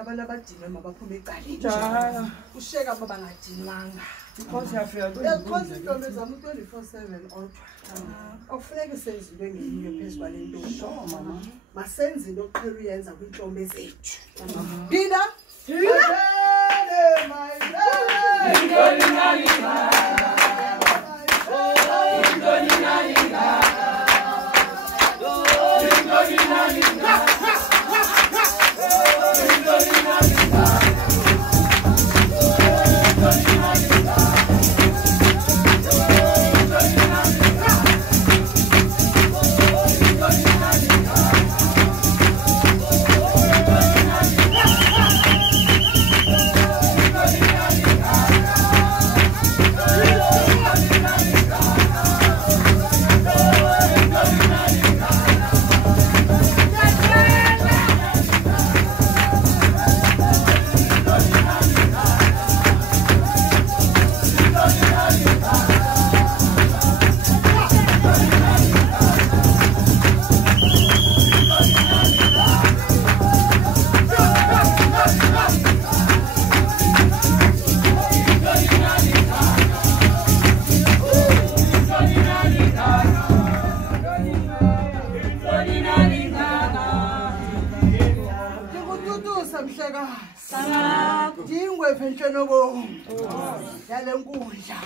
Abantu abadinwe mabaphume ecaleni. Usheka baba ngadinwanga. Because yafika Because Intlombe zami 24/7 odwa. Akufuneka senze into engeyiyo phezulu kwale nto. mama. Masenze into oqhela uyenza kwintlombe zethu. Pina? Yale nkundla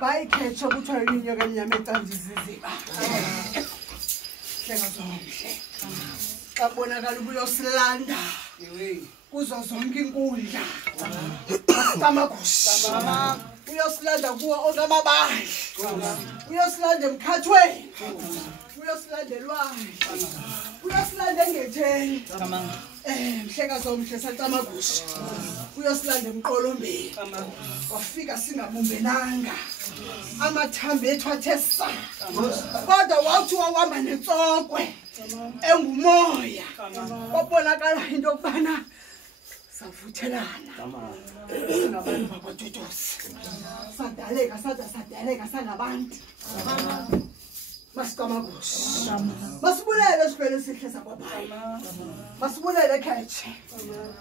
bayikhetha kuthiwa yinyo kemnyama ecandiziziba hleka zomhle babonakala ubuyosilanda kuzo zonke inkundla amagushi uyosilanda kuwo onke amabandla uyosilanda emkhathweni uyosilanda elwandle uyosilanda engetheni mhleka zomhle sacamagushi uyosilanda emqolombeni wafika singabumbenanga amathambo ethu athe sa kodwa wathi wawamba netsokwe engumoya wabonakala into yokubana savuthelana singabantu bakwaTutusi sadaleka sangabantu Masicamagushi masibulele esihlwele esihle sakwaBhayi masibulele ekhetshe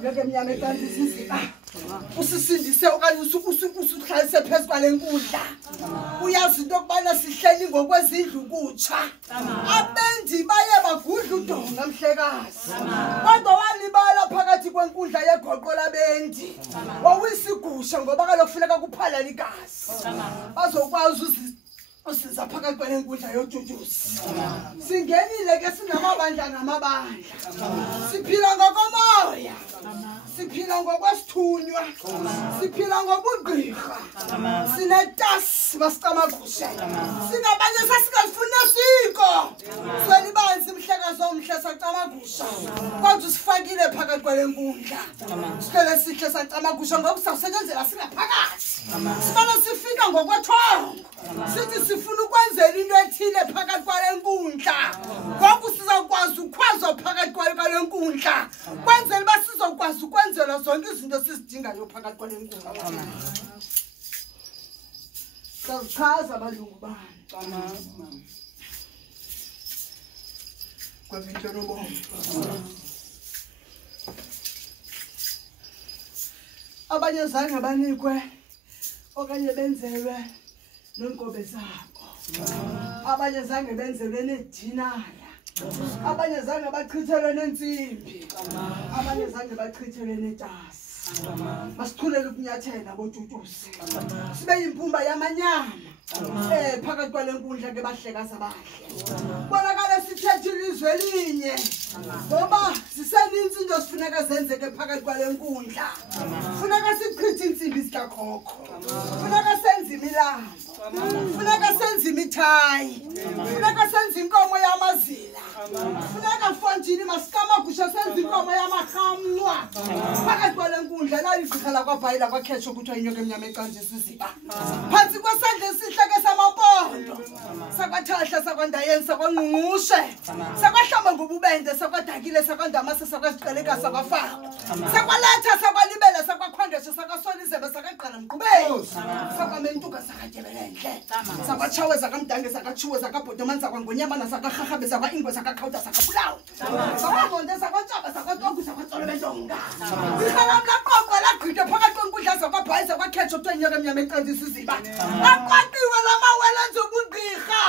yonke emnyama ecandiziziba usisindise okanye usuhlalise phezu kwale nkundla uyazi into yokubana sihleli ngokwezindlu kutsha abendi baye bagudla udonga mhlekazi kodwa walibala phakathi kwenkundla yegoqo labendi wawisigusha ngoba kaloku kufuneka kuphalale igazi bazokwazi usiza phakathi kwale nkundla yoTutusi singenile ke sinamabandla ngamabandla siphila ngokomoya siphila ngokwesithunywa siphila ngobugqirha sinetasi masicamagushi sinabanye sasikafuna siko Zwelibanzi mhleka zomhle sacamagushi kodwa sifakile phakathi kwale nkundla sihlele sihle sacamagushi ngoba kusawusetshenzela singaphakathi sifana sifika ngokwethongo sithi sifuna ukwenzela into ethile phakathi kwale nkundla ngoba sizakwazi ukhwaza phakathi kwale nkundla kwenzela basizokwazi ukwenzela zonke izinto sizidingayo phakathi kwale nkundla sachaza abalungu bani kwevintshelo bonke abanye zange banikwe okanye benzelwe nonkobe zabo abanye zange benzelwe nedinara abanye zange bachithelwe nensimbi abanye zange bachithelwe netasi masichulele ukunyathela boTutusi sibe yimpumba yamanyama phakathi kwale nkundla ke bahlekazi abahle bonakala sithethe ilizwe elinye ngoba siseninzi into sifuneka zenzeke phakathi kwale nkundla funeka sichithe insimbi zikakhokho funeka senze imilambo funeka senze imithayi funeka senze inkomo yamazila funeka mfondini masikamagusha senze inkomo yamarhamnwa phakathi kwale nkundla nayo igqirha kwabhayila kwakhetsho kuthiwa inyoka emnyama eqanje isiziba phantsi kwesandla esihleke samampondo sakwathahla sakwandayenzi sakwangqungqushe sakwahlamba ngobubende sakwadakile sakwandamase sakwasiqeleka sakwafaku sakwaletha sakwalibele sakwakhwangeshe sakwasolizebe sakagqala mgqubeni sakwamentuka sakatyebelendle sakwatshawe sakamdange sakatshuwe sakabhotomani sakwangonyamana sakarharhabe sakwaingwe sakakhawuta sakabulawo sakwamonde sakwatshaba sakwatoku sakwatsolo bentonga irhalam laqoqwa lagqithe phakathi kwenkundla zakwabhayi sakwakhetsho kuthiwa inyoka emnyama eqanje isiziba aqwaqiwe lamawele enza ubugqirha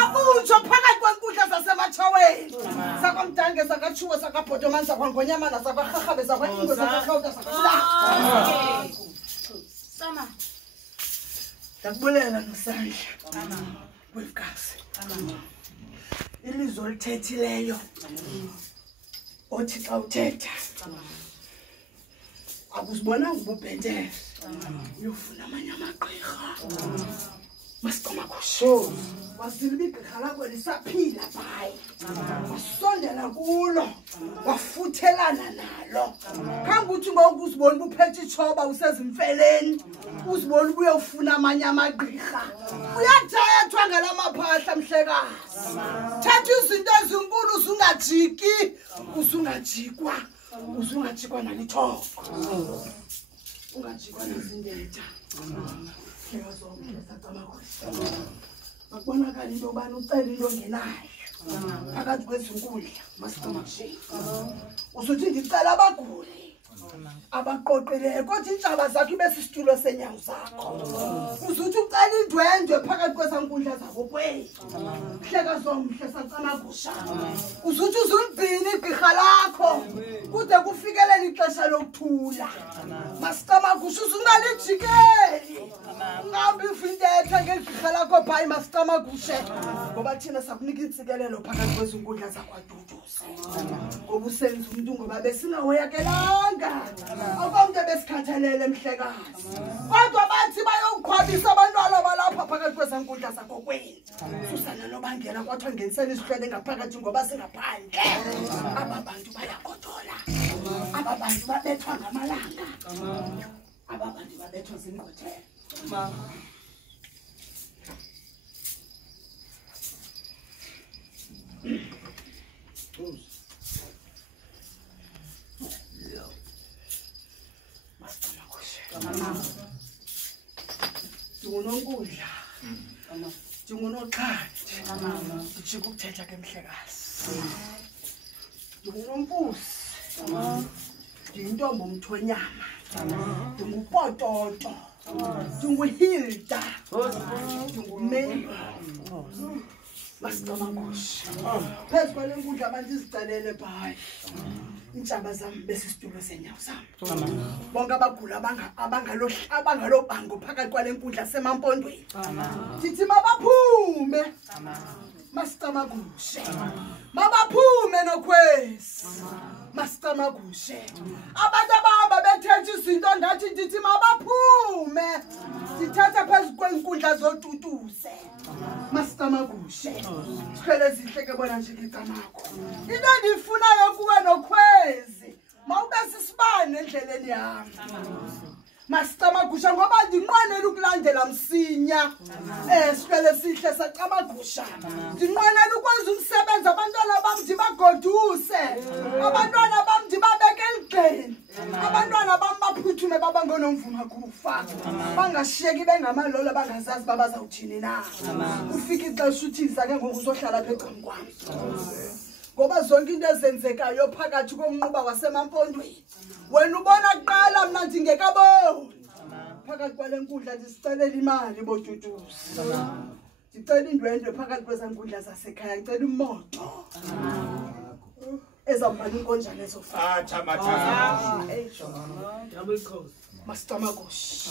abutsho phakathi kwenkundla zasematshaweni sakwamdange sakatshuwe sakabhotomani sakwangonyamana sakwarharhabe sakwaingwe sakakhawuta sakabulawo ndakubulela nosandla wefkazi ilizwe olithethileyo othi xa uthetha akuzibonanga ububhetele uyofuna amanye amagqirha masicamakhusho wasiliba igqirha lakho lisaphila bhayi wasondela kulo wafuthelana nalo khange uthi ngoku uzibona ubuphethe itshoba usezimfeleni uzibona ubuye ufuna amanye amagqirha uyathethwa ngala maphahla mhlekazi thetha izinto ezinkulu uzungajikwa uzungajikwa nalithoko ungajikwa nezindetha hleka zonke sacamakhusho akubonakala into yobana ucela into ongenayo phakathi kwezinkundla masicamakhushe usuthi ndicela abaguli abaqoqileyo kodwa intshaba zakho ibe sisitulo senyawo zakho uzuthi ucela indwendwe phakathi kwezankundla zakokweni hleka zomhle sacamagusha uzuthi uzulibhini igqirha lakho kude kufikelele ixesha lokuthula masicamagusha uzungalijikeli ungahambi uvintetha ngegqirha lakho bhayi masicamagushe ngoba thina sakunika intsikelelo phakathi kwezinkundla zakwaduduza ngoba usenza umntu ngoba besingahoyakelanga akomntu besikhathalele mhlekazi kodwa bathi bayawuqhwabisa abantwana balapha phakathi kwezankundla zakokweni susana nobangela kwathiwa ngeniseni Izihlwele ngaphakathi ngoba singaphandle aba bantu bayagodola aba bantu babethwa ngamalanga aba bantu babethwa zingqothelo ndingunonkundla ndingunoxhandi ndijika ukuthetha ke mhlekazi ndingunompusi ndiyintombi umthonyama ndingupototo ndinguhilda ndingumelo masicamakhushe phezu kwale nkundla abantu izicalele bhayi intshaba zam besisitulo senyawo zam bonke abagula abangalo bango phakathi kwale nkundla semampondweni ndithi mabaphume masicamakhushe mabaphume nokhwesi masicamakhushe abantu abahamba bethetha izinto ngathi ndithi mabaphume ndithatha phezu kwenkundla zotutuze masicamakhushe Izihlwele zihle ke bona nje ngecamakho into endiyifunayo kuwe nokhwezi mawube sisibane endleleni yami masicamakhusha ngoba ndinqwenela ukulandela msinya Izihlwele sihle sacamakhusha ndinqwenela ukwenza umsebenzi abantwana bam ndibagoduse abantwana bam ndibabeke eligqeni abantwana bam baphuthume babangonomvuma kufa bangashiyeki bengamalolo bangazazi babazawuthini na ufika ixesha uthisa ke ngoku uzohlala apha ecam kwam ngoba zonke into ezenzekayo phakathi komnquba wasemampondweni wena ubona kuqala mna ndingekaboni phakathi kwale nkundla ndisicelela imali botutusi ndicela indwendwe phakathi kwezankundla zasekhaya ndicela imoto ezawubhala Iinkonjane zooFaku masicamakhushe